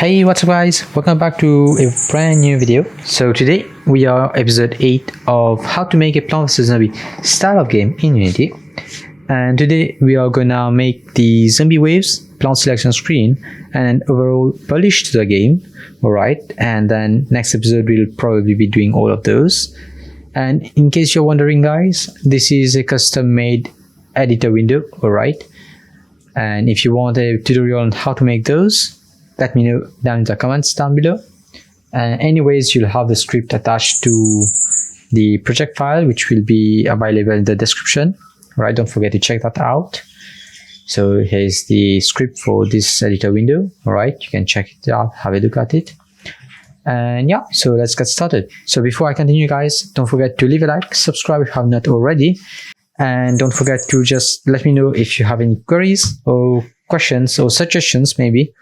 Hey, what's up guys, welcome back to a brand new video. So today we are episode 8 of how to make a Plant vs Zombie style of game in Unity, and today we are gonna make the zombie waves, plant selection screen, and overall polish to the game. Alright, and then next episode we'll probably be doing all of those. And in case you're wondering guys, this is a custom made editor window. Alright, and if you want a tutorial on how to make those, let me know down in the comments down below. And anyways, you'll have the script attached to the project file, which will be available in the description. Alright, don't forget to check that out. So here's the script for this editor window. Alright, you can check it out, have a look at it. And yeah, so let's get started. So before I continue guys, don't forget to leave a like, subscribe if you have not already, and don't forget to just let me know if you have any queries or questions or suggestions. Maybe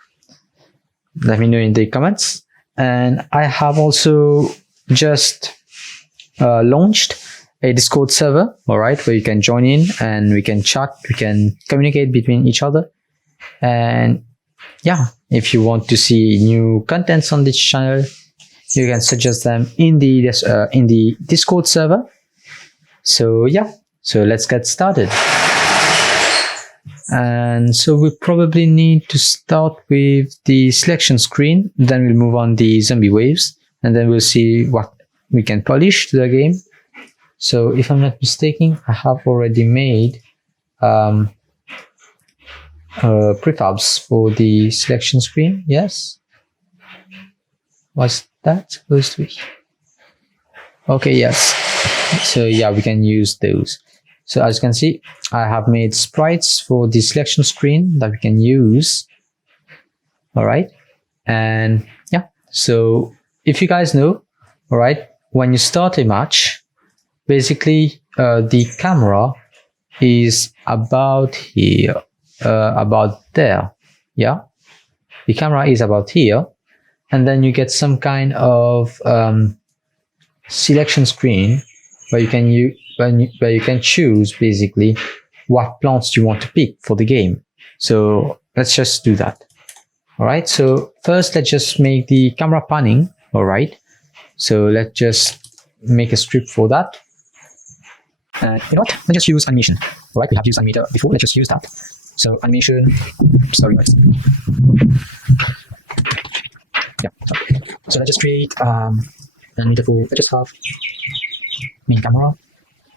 let me know in the comments. And I have also just launched a Discord server, alright, where you can join in and we can chat, we can communicate between each other. And yeah, if you want to see new contents on this channel, you can suggest them in the Discord server. So yeah, so let's get started. And so we probably need to start with the selection screen, then we'll move on the zombie waves, and then we'll see what we can polish to the game. So if I'm not mistaken, I have already made prefabs for the selection screen. Yes, what's that supposed to be? Okay, yes, so yeah, we can use those. So as you can see, I have made sprites for the selection screen that we can use. All right. And yeah, so if you guys know, all right, when you start a match, basically the camera is about here, about there. Yeah, the camera is about here. And then you get some kind of selection screen where you can where you can choose basically what plants you want to pick for the game. So let's just do that. All right, so first let's just make the camera panning. All right, so let's just make a script for that. And you know what, let's just use animation. All right, we have used animator before, let's just use that. So animation, sorry guys. Yeah, so let's just create animator for, let's just have main camera.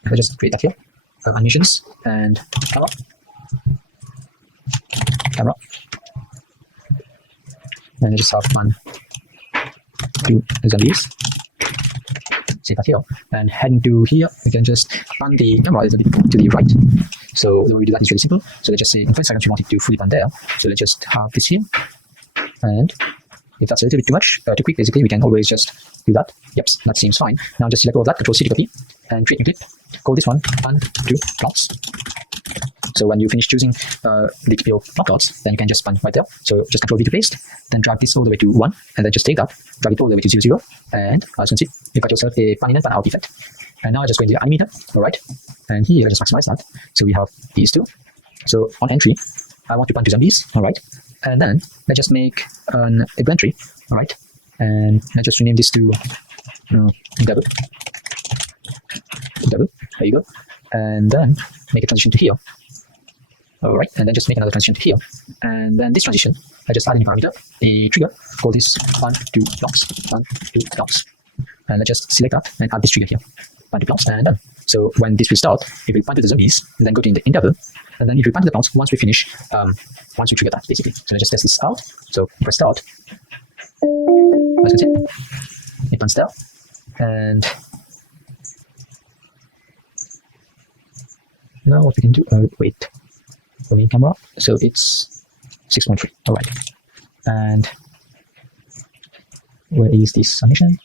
Let's just create that here. Animations and camera. And I just have 1, 2 zombies. Save that here. And heading to here, we can just pan the camera a little bit to the right. So the way we do that is really simple. So let's just say in 20 seconds we want it to fully pan there. So let's just have this here. And if that's a little bit too much, too quick, basically, we can always just do that. Yep, that seems fine. Now just select all that, Control C to copy, and create new clip. Call this one pan to plots. So when you finish choosing your plot plots, then you can just pan right there. So just Control V to paste, then drag this all the way to 1, and then just take that, drag it all the way to 0, 0, and as you can see, you've got yourself a pan in and pan out effect. And now I just go into the animator, all right, and here I just maximize that. So we have these two. So on entry, I want to pan to zombies, all right, and then let's just make a blend tree, all right, and let's just rename this to double. Double, there you go, and then make a transition to here. All right, and then just make another transition to here, and then this transition, I just add in a parameter, a trigger, call this pan to blocks, and let's just select that and add this trigger here, pan to blocks, and done. So when this will start, it will pan to the zombies, and then go to the interval, and then it will pan to the plants once we finish, once you trigger that, basically. So let's just test this out. So press start. As you can see, it pans there, and now what we can do, wait, the main camera, so it's 6.3, all right. And where is this animation?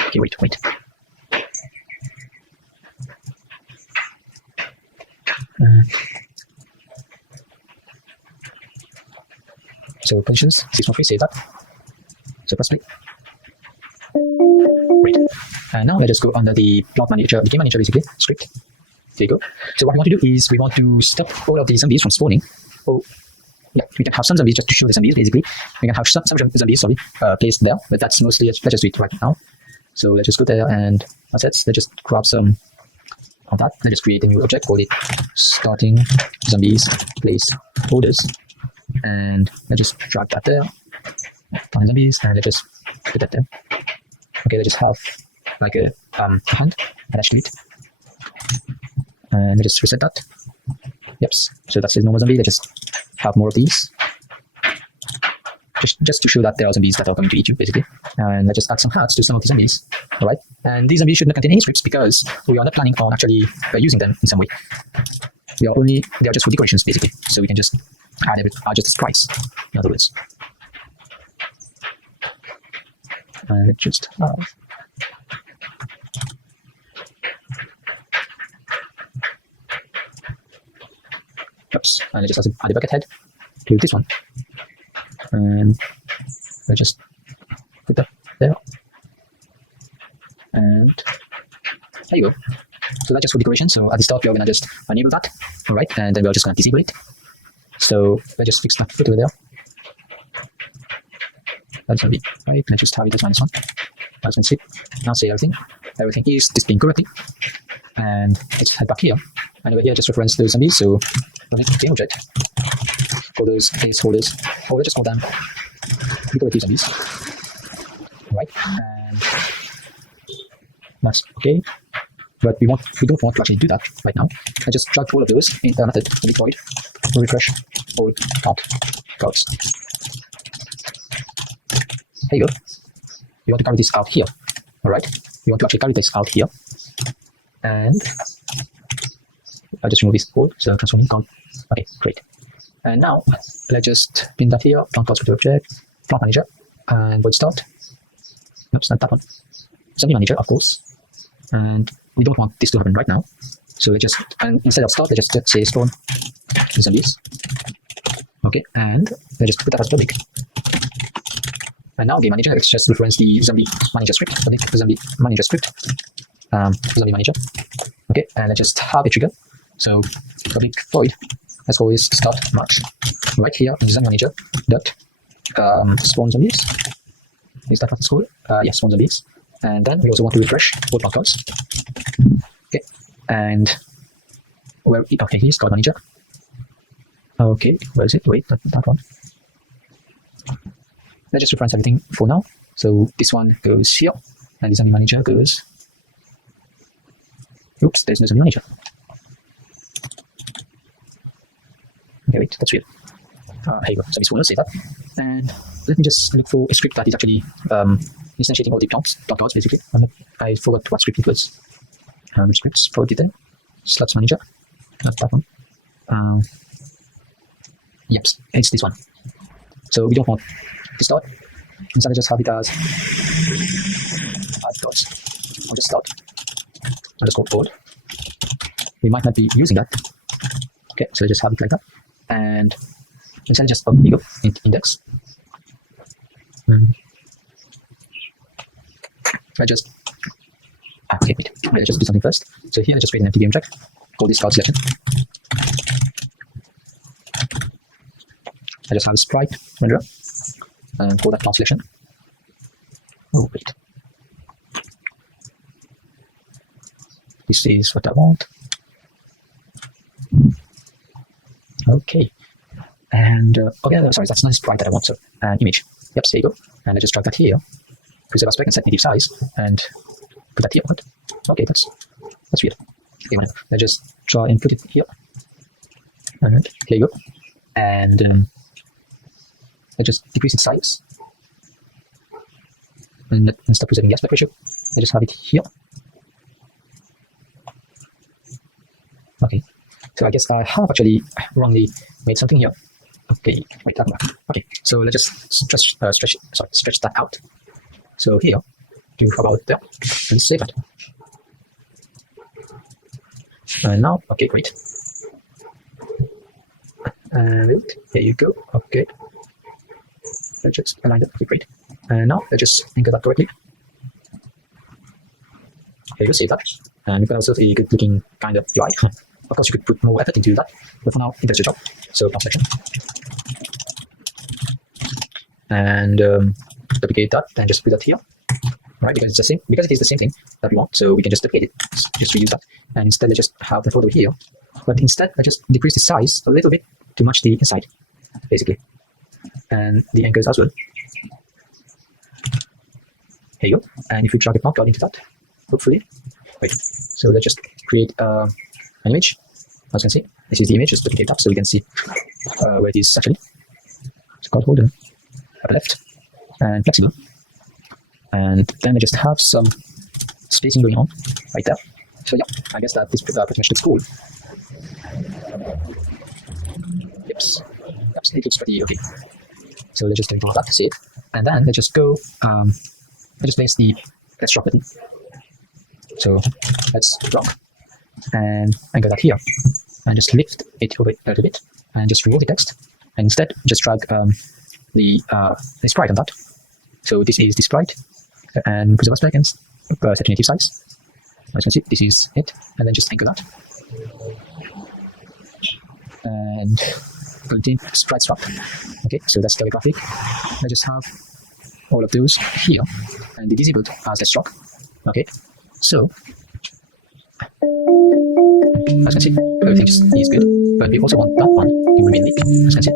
Okay, wait. So positions, 6.3, save that. So press play. Great. And now let's just go under the plot manager, the game manager basically, script. There you go. So what we want to do is we want to stop all of these zombies from spawning. Oh, yeah, we can have some zombies just to show the zombies, basically. We can have some zombies, placed there, but that's mostly, let's just do it right now. So let's just go there and assets, let's just grab some of that. Let's just create a new object, call it starting zombies place orders. And let's just drag that there, find zombies, and let's just put that there. Okay, let's just have like a hand attached to it. And let's just reset that. Yep, so that's a normal zombie. Let's just have more of these. Just to show that there are zombies that are going to eat you, basically. And let's just add some hats to some of the zombies. Alright, and these zombies should not contain any scripts because we are not planning on actually using them in some way. They are just for decorations, basically. So we can just adjust the price, in other words. And let's just have oops, and let's just add a bucket head to this one. And let's just put that there. And there you go. So that's just for decoration. So at the start, we are going to just enable that. All right. And then we're just going to disable it. So let's just fix that put over there. That's going to be right. Let's just have it as -1. As you can see. Now see everything. Everything is displaying correctly. And let's head back here. And over here, just reference those zombies. So we'll make the object for those placeholders. Or let's just call them decorative zombies. Right. And that's okay. But we don't want to actually do that right now. I just drag all of those in the method deployed. Refresh all part cards. There you go. You want to carry this out here. Alright. You want to actually carry this out here. And I'll just remove this code. So transforming count. Okay, great. And now let's just pin that here. Plant cards with the object, plant manager, and void start. Oops, not that one. Zombie manager, of course. And we don't want this to happen right now. So we just, and instead of start, let's just say spawn zombies. Okay, and let's just put that as public. And now game manager, let's just reference the zombie manager script. The zombie manager script. Zombie manager. Okay, and let's just have a trigger. So public void. Let's always start March. Right here in the zombie manager dot spawn zombies. Is that what it's called? Yes, spawn zombies. And then we also want to refresh all plant cards. Okay, and where? Okay, here's card manager. Okay, where is it? Wait, that one. Let's just reference everything for now. So this one goes here, and the zombie manager goes. Oops, there's no zombie manager. Okay, wait, that's weird. Here you go, zombie spawner, save that. And let me just look for a script that is actually instantiating all the plant cards, basically. I forgot what script it was. Scripts for the slots manager, not that one. Yep, it's this one. So we don't want to start. Instead, I just have it as add cards. I'll just start underscore board. We might not be using that. Okay, so I just have it like that. And instead, just here you go, index. I just okay, wait. Let's just do something first. So here, I just create an empty game object. Call this card selection. I just have a sprite renderer and call that card selection. Oh wait, this is what I want. Okay, and okay, sorry, that's not a sprite that I want. So an image. Yep, there you go. And I just drag that here. Preserve aspect and set native size and put that here. What? Okay, that's weird. Okay, whatever. Let's just try and put it here. And here you go. And I just decrease its size. And stop preserving the aspect ratio. I just have it here. Okay. So I guess I have actually wrongly made something here. Okay, wait, back. Okay, so let's just stretch that out. So here, do about there, and save it. And now, okay, great. And there you go. Okay, let's just align it. Okay, great. And now let's just anchor that correctly. Here you go, save that. and we've got also a good looking kind of UI. Of course, you could put more effort into that, but for now, it does your job. So prompt selection, and duplicate that and just put that here, right? Because it's the same, because it is the same thing that we want, so we can just duplicate it, just reuse that, and instead let's just have the photo here. But instead, I just decrease the size a little bit to match the inside, basically, and the anchors as well. Here you go. And if you drag a point cloud into that, hopefully, wait. So let's just create an image. As you can see, this is the image. Just duplicate that so we can see where it is actually. It's called holder, upper left, and flexible. And then I just have some spacing going on right there. So yeah, I guess that this pretty much looks cool. Yep, it looks pretty okay. So let's just ignore that, see it, and then let's just go. Let's just place the let's drop button. So let's drop and anchor that here, and just lift it over a little bit, and just remove the text, and instead just drag the sprite on that. So this is the sprite, and preserve aspect and set native size. As you can see, this is it, and then just anchor that, and contain sprite swap. Okay, so that's the graphic. I just have all of those here, and the disabled as a drop. Okay, so as you can see, everything is good, but we also want that one to remain lit, as you can see,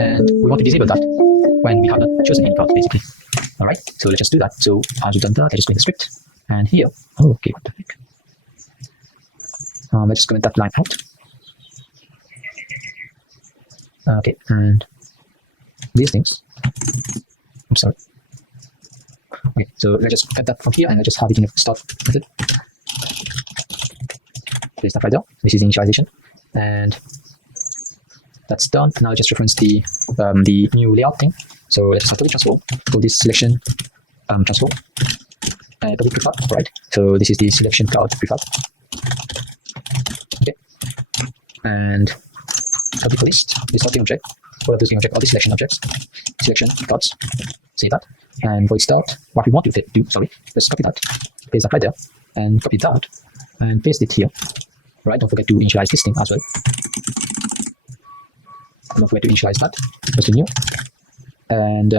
and we want to disable that when we have not chosen any part, basically. All right, so let's just do that. So as we've done that, I just go in the script, and here, oh, okay, what the heck? Let's just comment that line out. Okay, and these things. I'm sorry. Okay, so let's just cut that from here, and I just have it in the start method. There's that right there. This is the initialization, and that's done. Now I just reference the new layout thing. So let's just have to transform for this selection transform public prefab, right? So this is the selection cloud prefab. Okay, and public list is not the object. All of those objects are the selection objects. Selection clouds. See that, and void start. What we want to do, sorry, let's copy that, paste that right there, and copy that, and paste it here. Right, don't forget to initialize this thing as well. Don't forget to initialize that. Just new, and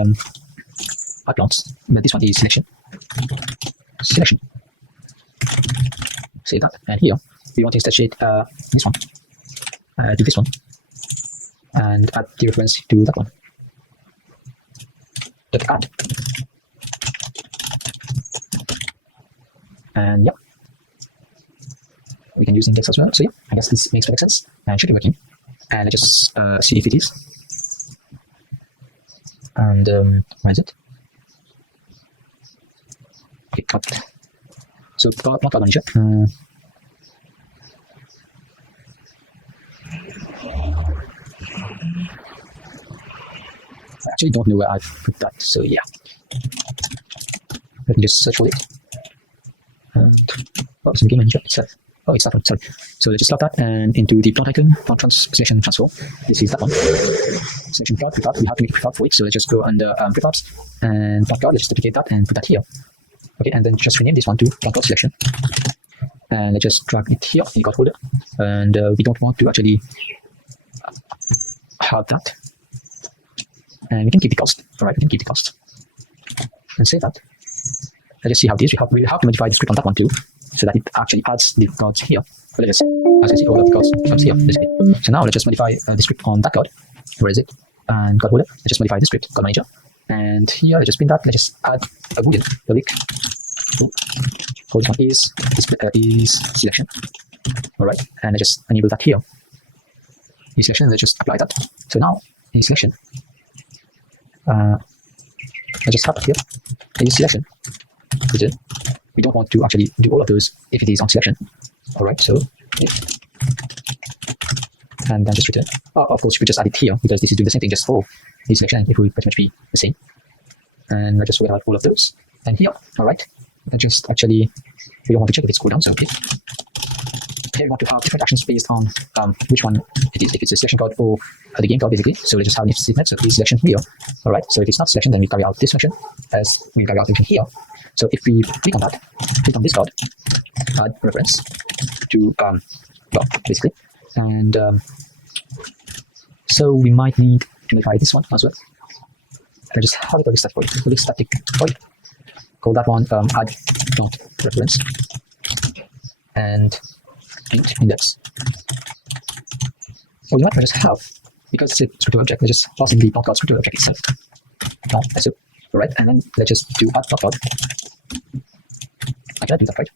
backgrounds. But this one is selection. Selection. Save that, and here we want to instantiate this one to this one, and add the reference to that one. Dot add, and yeah, we can use index as well. So yeah, I guess this makes perfect sense and should be working. And let's just see if it is. And where is it? Okay, cut. So not cloud manager. I actually don't know where I put that, so yeah. Let me just search for it. And what was the game manager itself? Oh, it's that one, sorry. So let's just slot that and into the plot icon, plot selection transform. This is that one. Selection plot, prefab, we have to make a prefab for it, so let's just go under prefabs and plot cloud, let's just duplicate that and put that here. Okay, and then just rename this one to plot cloud selection. And let's just drag it here in the cloud folder. And we don't want to actually have that. And we can keep the cost. Alright, we can keep the cost. And save that. Let's just see how it is. We have to modify the script on that one too, so that it actually adds the cards here. So let's just, as you see, all of the cards comes here, basically. So now let's just modify the script on that card. Where is it? And card holder. Let's just modify the script, card manager. And here, let's just print that. Let's just add a boolean public. So this one is selection. Alright, and I just enable that here. In selection, let's just apply that. So now in selection, I just have it here. In selection, we don't want to actually do all of those if it is on selection. Alright, so and then just return. Of course, you could just add it here because this is doing the same thing just for the selection. It will pretty much be the same. And I just will add all of those. And here, alright, I just actually, we don't want to check if it's cooldown, so okay. Here we want to have different actions based on which one it is, if it's a selection card or the game card, basically. So let's just have an if statement, so this selection here. Alright, so if it's not selection, then we carry out this function as we carry out the function here. So if we click on that, click on this card, add reference to basically, and so we might need to modify this one as well. I just have it on static void, static void. Call that one add not reference and index. So we might just have, because it's a scriptable object, let's just pass in the card scriptable object itself. Now that's it, right? And then let's just do add card. I can do that, right?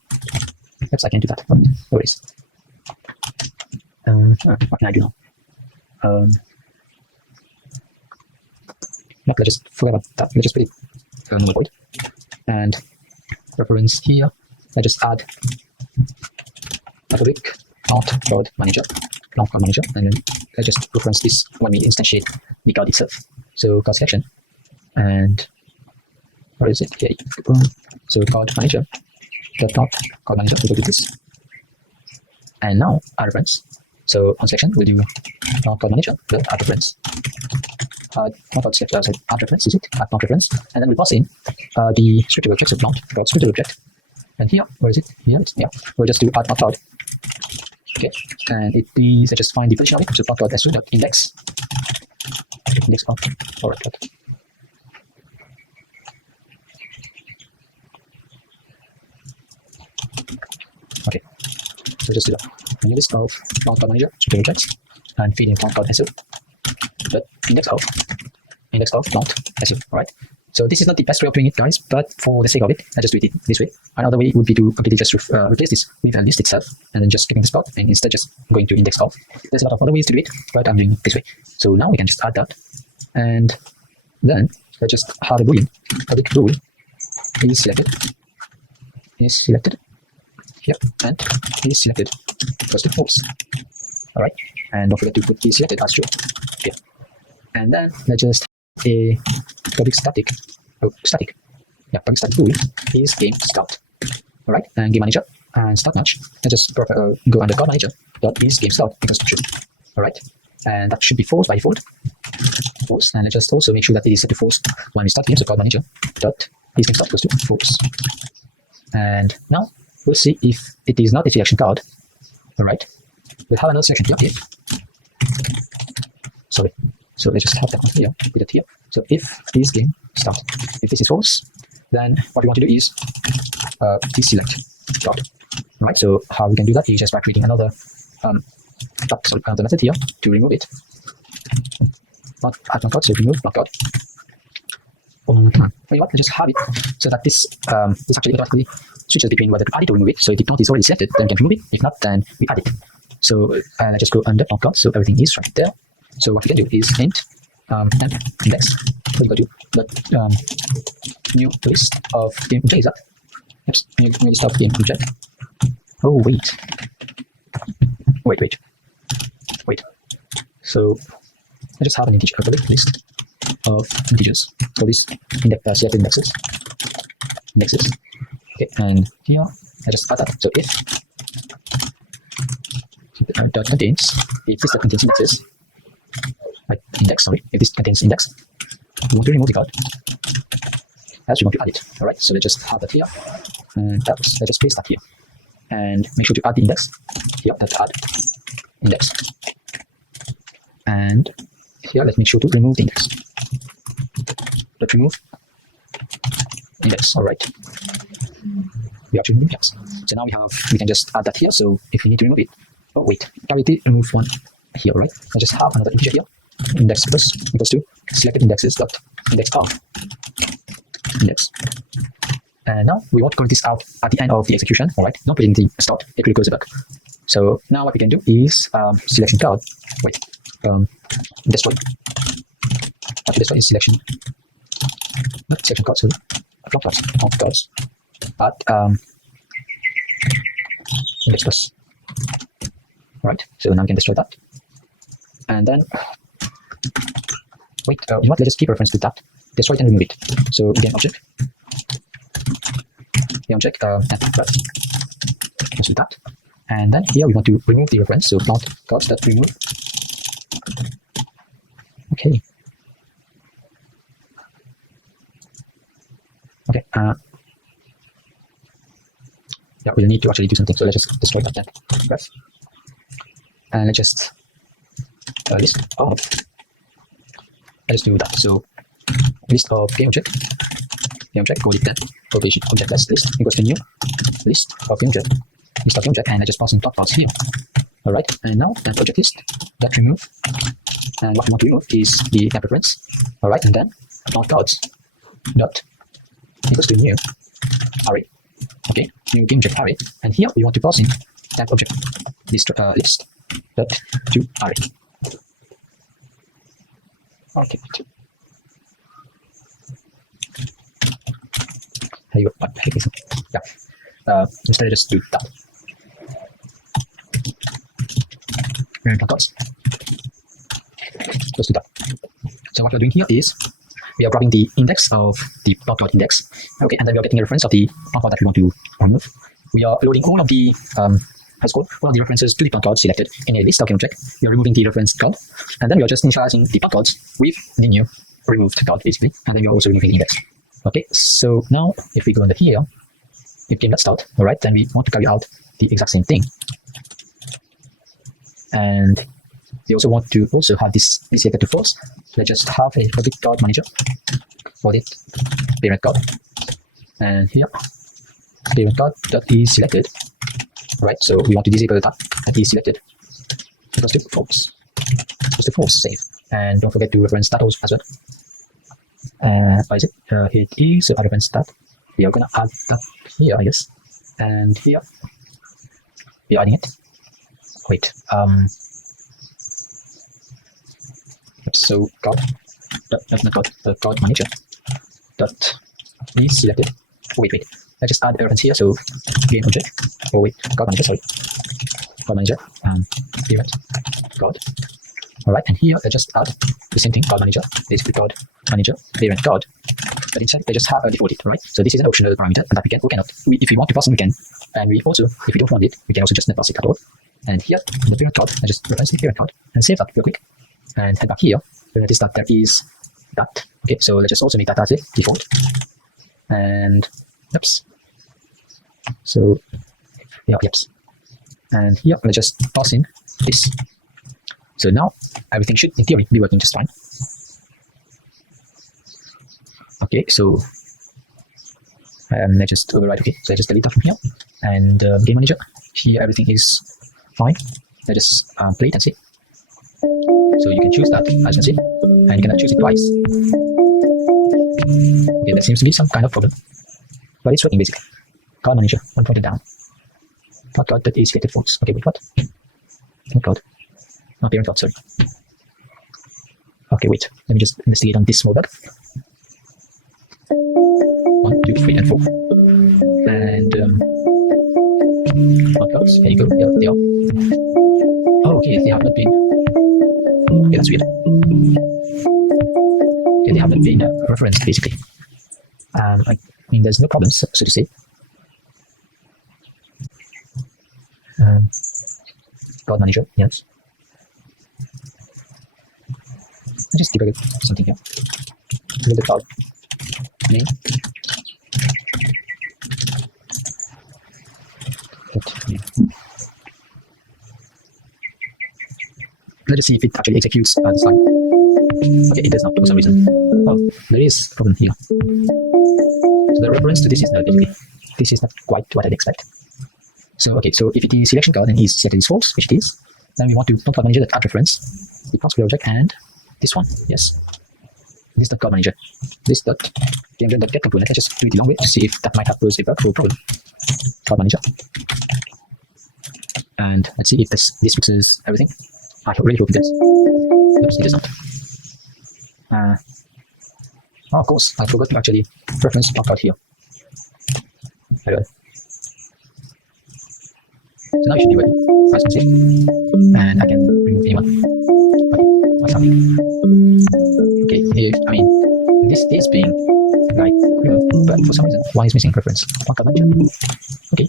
Yes, I can do that. Right? No worries. What can I do now? No, let's just forget about that. Let's just put it null void and reference here. Let's just add Vivobook not card manager, not card manager, and then let's just reference this when we instantiate the card itself. So card selection and what is it? Okay, so card manager dot not card manager. We do this, and now add reference. So on selection we'll do not card manager dot add reference. Add reference, is it? Add not reference, and then we pass in the scriptable object, so not dot scriptable object. And here, where is it? Here, yeah. We'll just do add not card. Okay, and it is, let's just find the definition of it. So not card ASUS dot index. Index part. Alright, that. Okay, so just do that. A new list of not card manager scriptable objects and feed in not card ASUS. But index of not ASUS. Alright. So this is not the best way of doing it, guys, but for the sake of it, I just do it this way. Another way would be to completely just replace this with a list itself, and then just skipping the spot, and instead just going to index of. There's a lot of other ways to do it, but I'm doing it this way. So now we can just add that, and then let's just have a boolean. A big rule is selected, here, and is selected equals to false. All right, and don't forget to put is selected as true here, and then let's just a public static bool is game start. All right, and game manager and start match. Let's just go under card manager dot is game start equals to true. All right, and that should be false by default. False, and let's just also make sure that it is set to false when we start game. So card manager dot is game start equals to false. And now we'll see if it is not a selection card. All right, we'll have another selection here. Sorry. So let's just have that one here, put it here. So if this game starts, if this is false, then what we want to do is deselect card. Right. So how we can do that is just by creating another another method here to remove it. Not add not card, so remove not card. You know what? Let's just have it so that this this actually automatically switches between whether to add it or remove it. So if the not is already selected, then we can remove it. If not, then we add it. So let's just go under not card. So everything is right there. So what we can do is int temp index equal to new list of game object. Is that? Yes, new list of game object. Oh wait. So I just have an integer list of integers. So this index selected indexes. Okay, and here I just add that. So if dot contains, if this contains indexes. If this contains index, we want to remove the card as we want to add it. All right, so let's just have that here, and let's just paste that here, and make sure to add the index here. Let's add index, and here let's make sure to remove the index. Let's remove index. All right, we actually remove index. So now we can just add that here. So if we need to remove it, oh wait, directly remove one here. Right, let's just have another integer here. Index equals to selected indexes dot index of index. And now we want to call this out at the end of the execution. All right, not putting the start. It will close the bug. So now what we can do is selection card. Destroy. Actually, destroy is selection. Not selection card. Sorry, not cards. But index plus. All right. So now we can destroy that. And then you know what? Let's just keep reference to that. Destroy it and remove it. So game object, and let's do that. And then here we want to remove the reference. So not cards that remove. Okay. yeah, we'll need to actually do something. So let's just destroy that graph. And let's just list of, let's do that. So list of game object, call it that, probation object as list equals to new list of game object, and I just pass in dot class here. All right, and now that object list that remove, and what we want to remove is the tab reference. All right, and then dot cards dot equals to new array. Okay, new game object array, and here we want to pass in tab object list dot to array. Okay. Here you go. Yeah. Instead, just do that. And dots. Let's do that. So what we're doing here is we are grabbing the index of the dot index. Okay, and then we are getting a reference of the dot that we want to remove. We are loading all of the all of the references to the dot selected in a list of game object. We are removing the reference card, and then we are just initializing the dot with the new removed card basically, and then we are also removing the index. Okay, so now if we go under here, if game start, all right, then we want to carry out the exact same thing, and we also want to have this set to false. Let's just have a public card manager for it parent card, and here parent card that is selected, right? So we want to disable that is selected equals to false. Save, and don't forget to reference that as well. What is it? It is a reference that we are gonna add that here, I guess, and here we are adding it. Wait, so card card manager dot is selected. Wait, let's just add a reference here. So game object. Oh wait, card manager. Sorry, card manager and parent card. All right, and here I just add the same thing, card manager, basically card manager, parent card. But inside they just have a default it, right? So this is an optional parameter, and that we cannot. If we want to pass it, we can. And we also, if we don't want it, we can also just not pass it at all. And here, in the parent card, I just reference the parent card and save that real quick. And head back here. You'll notice that there is that. Okay, so let's just also make that as a default. And oops. So yeah, yes. And here, let's just pass in this. So now everything should, in theory, be working just fine. Okay, so let's just override. Okay, so I just delete that from here, and game manager. Here everything is fine. Let's just play it and see. So you can choose that, as you can see, and you cannot choose it twice. Okay, there seems to be some kind of problem, but it's working basically. Card manager, one pointer down. Card that is selected false. Okay, wait, what? Card. No, parent card, sorry. Okay, wait. Let me just investigate on this small bug. 1, 2, 3, and 4. And what cards? There you go. Yeah, they are. Oh, okay, they have not been. Okay, that's weird. Okay, they have not been referenced basically. I mean, there's no problems, so to say. Card manager, yes. I'll just debug something here. Look the card name. Let's just see if it actually executes this line. Okay, it does not for some reason. Oh, there is a problem here. So the reference to this is null basically. This is not quite what I'd expect. So okay, so if it is selection card and is set as false, which it is, then we want to card manager that add reference, the class object, and this one, yes. This dot card manager. This dot get component. Let's just do it the long way to see if that might have posed a bug or a problem. Card manager. And let's see if this fixes everything. I really hope it does. Oops, it does not. Oh, of course, I forgot to actually reference dot card here. There we go. So now it should be working, as you can see. And I can remove anyone. Okay, what's happening? Okay, I mean, this is being like removed, but for some reason, one is missing reference. Okay,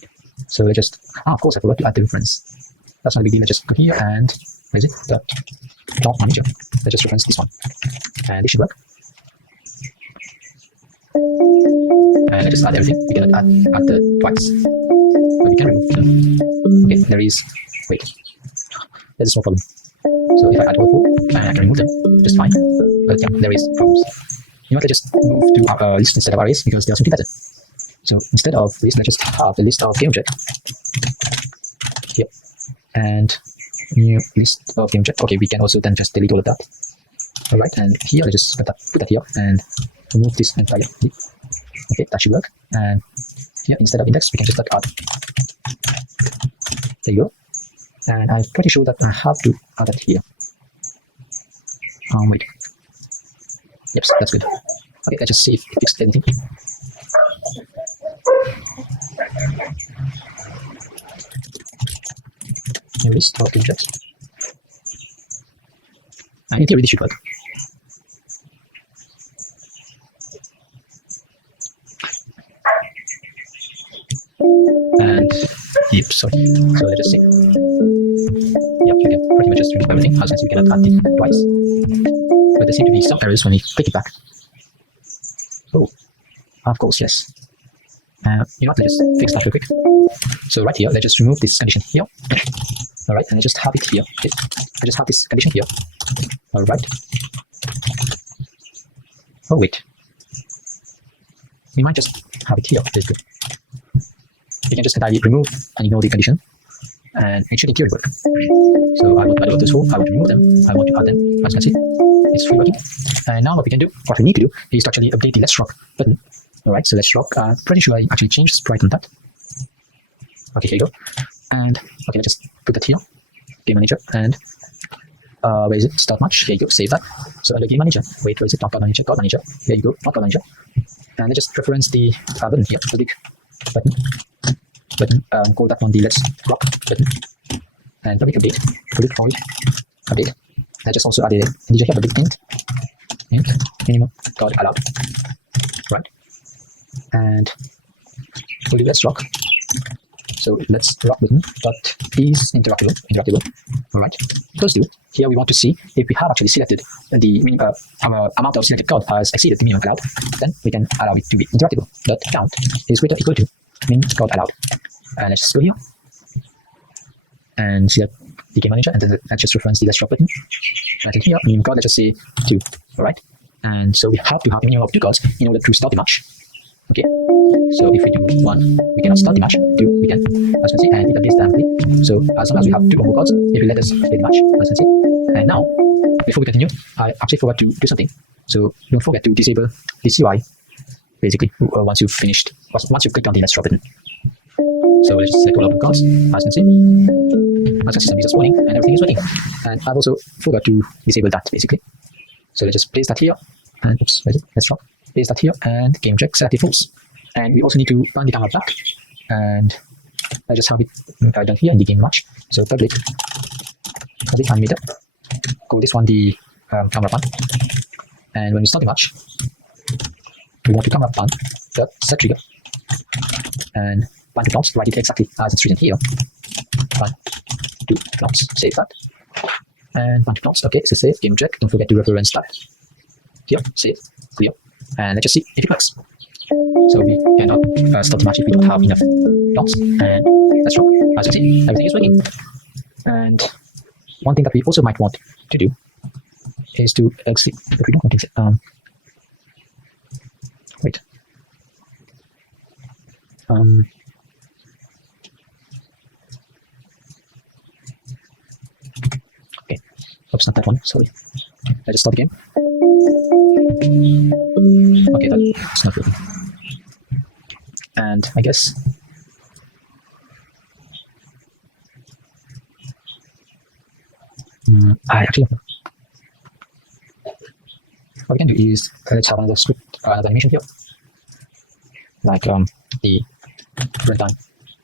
so let's just, of course, I forgot to add the reference. That's not a big deal. Let's just go here and, where is it? Dot manager. Let's just reference this one. And this should work. And let's just add everything. We cannot add the twice. but we can remove them. Okay, there is, wait, there's a small problem. So if I add all 4, I can remove them just fine, but yeah, there is problems. You know what, let's just move to our list instead of arrays because they are simply better. So instead of list, let's just have the list of game object here, and new list of game object. Okay, we can also then just delete all of that. Alright, and here let's just put that here and remove this entirely. Okay, that should work. And here instead of index, we can just add. There you go. And I'm pretty sure that I have to add it here. Wait. Yep, that's good. Okay, let's just see if it fixed anything. New list of objects. And in theory, this should work. And yep, sorry. So let's just see. Yep, you can pretty much just remove everything. As you can see, we cannot add it twice. But there seem to be some errors when we click it back. Oh, of course, yes. You know what, let's just fix that real quick. So right here, let's just remove this condition here. Alright, and I just have it here. Okay. I just have this condition here. Alright. Oh wait. We might just have it here. That's good. We can just entirely remove and ignore the condition, and it should in theory work. So I want to add those 4, I want to remove them, I want to add them. As you can see, it's free working. And now what we need to do is to actually update the Let's Rock button. Alright, so Let's Rock, I'm pretty sure I actually changed the sprite on that. Okay, here you go. And okay, let's just put that here. Game manager, and where is it? Start match. Here you go, save that. So under game manager, wait, where is it? Not God manager, God manager. There you go, not God manager. And let's just reference the button here, the big button. Call that one the Let's Rock button. And public update, public void update. I just also added a DJ here, public int minimum God allowed. Right. And we'll do Let's Rock. So Let's Rock button that is interactable. Alright. Close to. Here we want to see if we have actually selected the our amount of selected code has exceeded the minimum allowed, then we can allow it to be interactable. Dot count is greater equal to min code allowed. And let's just go here and select the game manager, and then let's just reference the Let's Rock button. And then here, minimum code, let's just say 2. Alright. And so we have to have a minimum of 2 codes in order to start the match. Okay, so if we do 1, we cannot start the match. 2, we can, as you can see, and it updates dynamically. So as long as we have 2 combo cards, it will let us play the match, as you can see. And now, before we continue, I actually forgot to do something. So don't forget to disable the CUI, basically, once you've clicked on the Let's Rock button. So let's just select all of the cards, as you can see. As you can see, some is warning, and everything is working. And I've also forgot to disable that, basically. So let's just place that here, and oops, where is it? Let's Rock. Paste that here, and game check selected false. And we also need to turn the camera back, and I just have it done here in the game match. So public animator, call this one the camera pan, and when we start the match, we want to camera pan the set trigger and pan to prompts, write it exactly as it's written here. Pan to prompts, save that, and pan to prompts. Okay, so save game check. Don't forget to reference that here. Save, clear. And let's just see if it works. So we cannot start the match if we don't have enough blocks. And Let's Rock. As you see, everything is working. And one thing that we also might want to do is to exit. If we don't want to exit, wait. Okay. Oops, not that one. Sorry. Let's just start the game. Okay, that's not working. And I guess what we can do is let's have another script, another animation here, like the runtime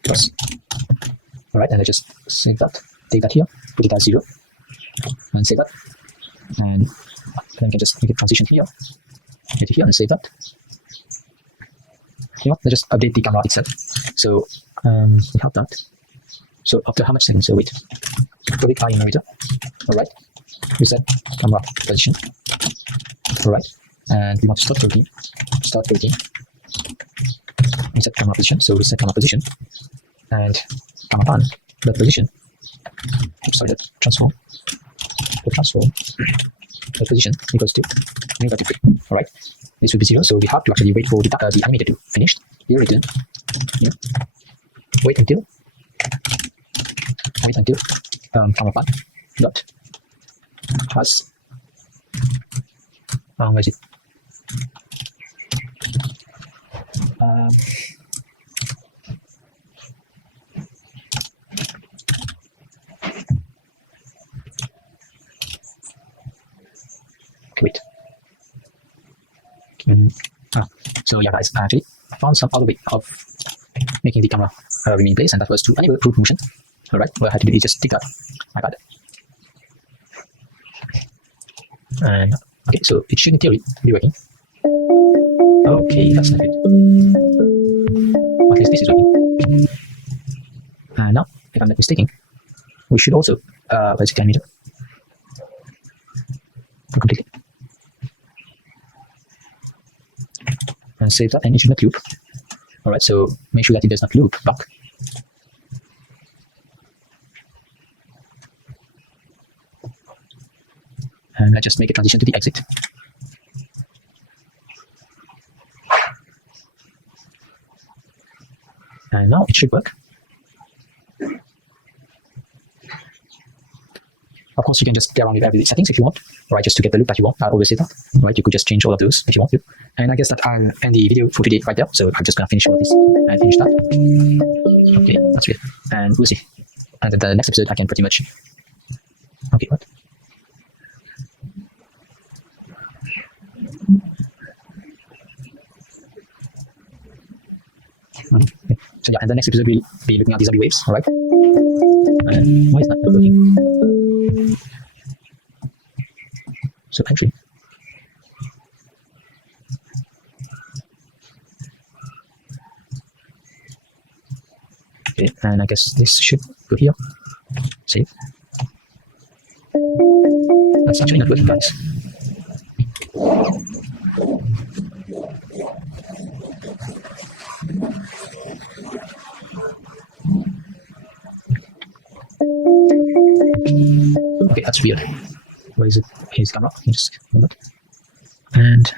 plus. Alright, and I just save that, take that here, put it as 0, and save that, and then we can just make a transition here, get it here, and save that. You know what, let's just update the camera itself. So we have that. So after how much seconds? So wait, public eye monitor. Alright, we set camera position. Alright, and we want to start 13. We set camera position. So we set camera position. and command on the position. Sorry, the transform. The transform. The position equals to -3. All right, this will be 0. So we have to actually wait for the animator to finish. Here return. Yeah. Wait until command on dot has where is it? Wait. So yeah, guys, I actually found some other way of making the camera remain in place, and that was to enable root motion. All right, what I had to do is just take out my pad. And okay, so it should in theory be working. Okay, that's not good. At least this is working. And now, if I'm not mistaken, we should also let's see the completely and save that, and it should not loop. All right, so make sure that it does not loop back. And let's just make a transition to the exit. And now it should work. Of course, you can just get around with every settings if you want, right? Just to get the look that you want. I always say that, right? You could just change all of those if you want to. And I guess that I'll end the video for today right there. So I'm just gonna finish all of this and finish that. Okay, that's good. And we'll see. And in the next episode, I can pretty much. Okay, what? Okay. So yeah, and the next episode we'll be looking at these waves, all right? And why is that not working? So actually, okay, and I guess this should go here. Save. That's actually not working, guys. Okay, that's weird. Where is it? Here's the camera. Let me just hold it. And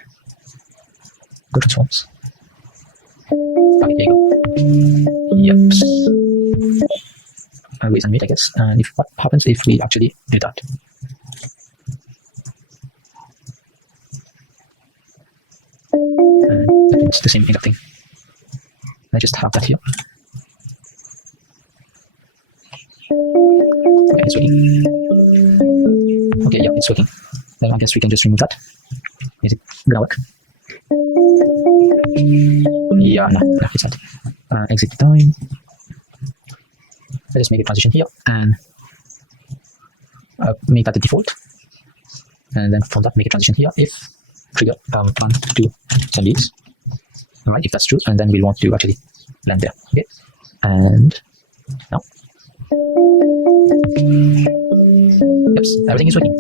go transforms. Okay, there you go. Yep. And wait a minute, I guess. And if what happens if we actually do that? And it's the same exact thing. I just have that here. Okay, it's working. Okay, yeah, it's working. Then I guess we can just remove that. Is it gonna work? Yeah, no, it's not. Exit time. Let's just make a transition here and make that the default. And then from that, make a transition here if trigger 1 to 10 beats. Alright, if that's true, and then we'll want to actually land there. Okay, and now. Yep, everything is working.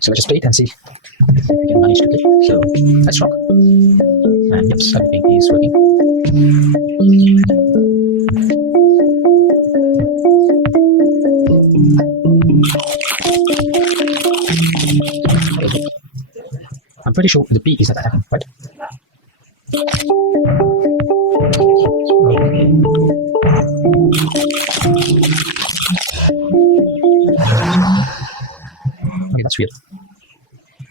So let's just play it and see if we can manage to play. So let's rock. And yep, everything is working. I'm pretty sure the B is not attacking, right? Okay, that's weird.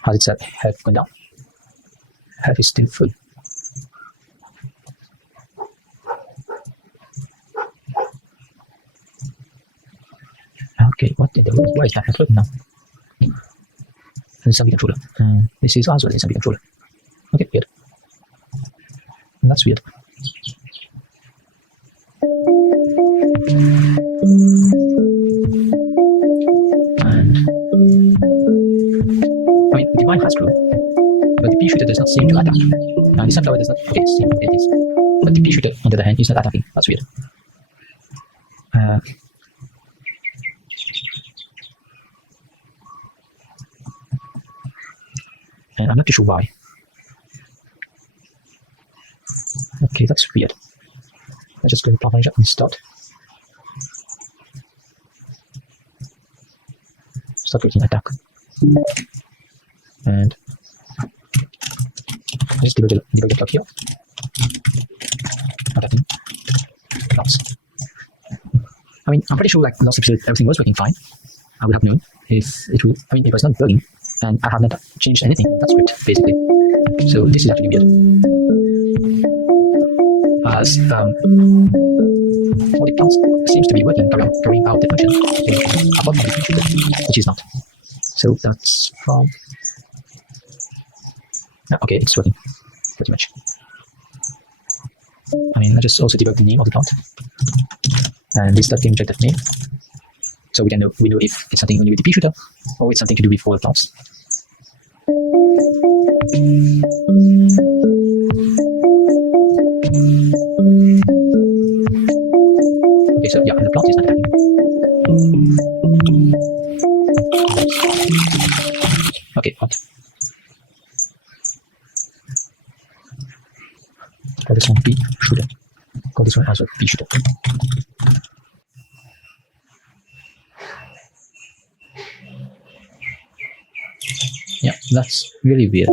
How's it said? Health gone down. Health is still full. Okay, what did the why is that not working now? Assembly controller. This is as well assembly controller. Okay, weird. That's weird. And I mean, the device has crew, but the pea shooter does not seem to attack. And the sunflower does not. Okay, it is. But the pea shooter, on the other hand, is not attacking. That's weird. And I'm not too sure why. Okay, that's weird. I just go to Plant Manager and start creating attack. And just debug the clock here. Attacking plants. I mean, I'm pretty sure like last episode everything was working fine. I would have known if it would. I mean, it was not bugging, and I have not changed anything in that script basically. So this is actually weird. As all the plants seems to be working, carrying out the function apart from the computer, which is not. So that's from. Okay, it's working pretty much. I mean, I just also debug the name of the plant, and this game objective name, so we know if it's something only with the pea shooter or it's something to do with all the plants. Okay, so yeah, and the plant is not attacking. Okay, what? Call this one pea shooter. Call this one also pea shooter. Yeah, that's really weird.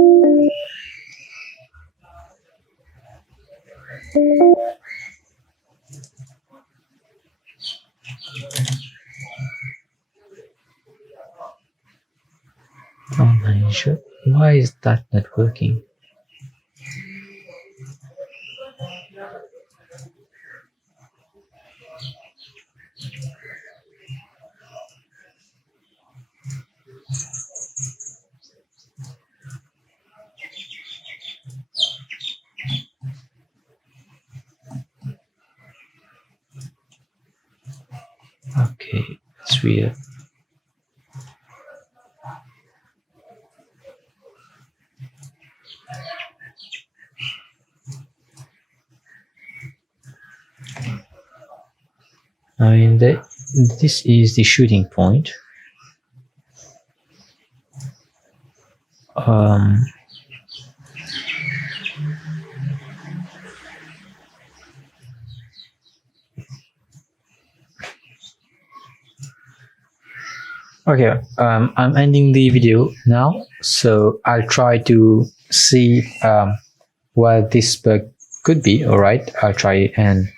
Oh my god, why is that not working? Okay, it's weird. I mean, this is the shooting point. Okay, I'm ending the video now, so I'll try to see what this bug could be. All right, I'll try and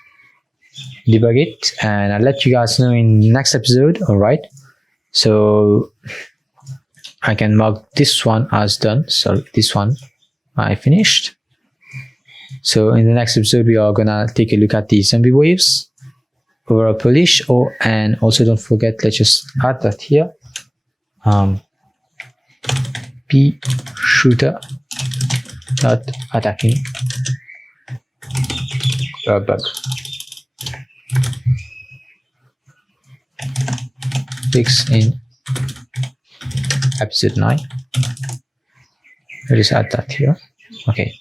debug it, and I'll let you guys know in next episode. All right, so I can mark this one as done. So this one I finished. So in the next episode, we are gonna take a look at the zombie waves over a polish, and also don't forget, let's just add that here. Pea shooter not attacking a bug. Fix in episode 9. Let's just add that here. Okay,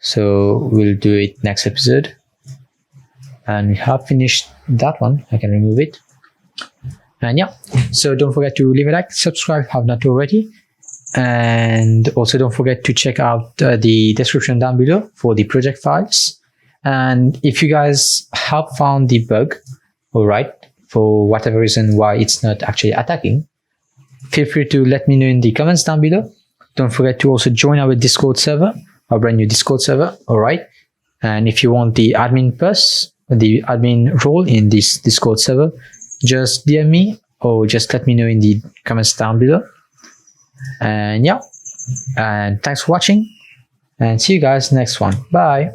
so we'll do it next episode, and we have finished that one. I can remove it. And yeah, so don't forget to leave a like, subscribe if you have not already, and also don't forget to check out the description down below for the project files. And if you guys have found the bug, all right, for whatever reason why it's not actually attacking, feel free to let me know in the comments down below. Don't forget to also join our Discord server, our brand new Discord server, all right. And if you want the admin role in this Discord server, just DM me or just let me know in the comments down below. And yeah, and thanks for watching, and see you guys next one. Bye.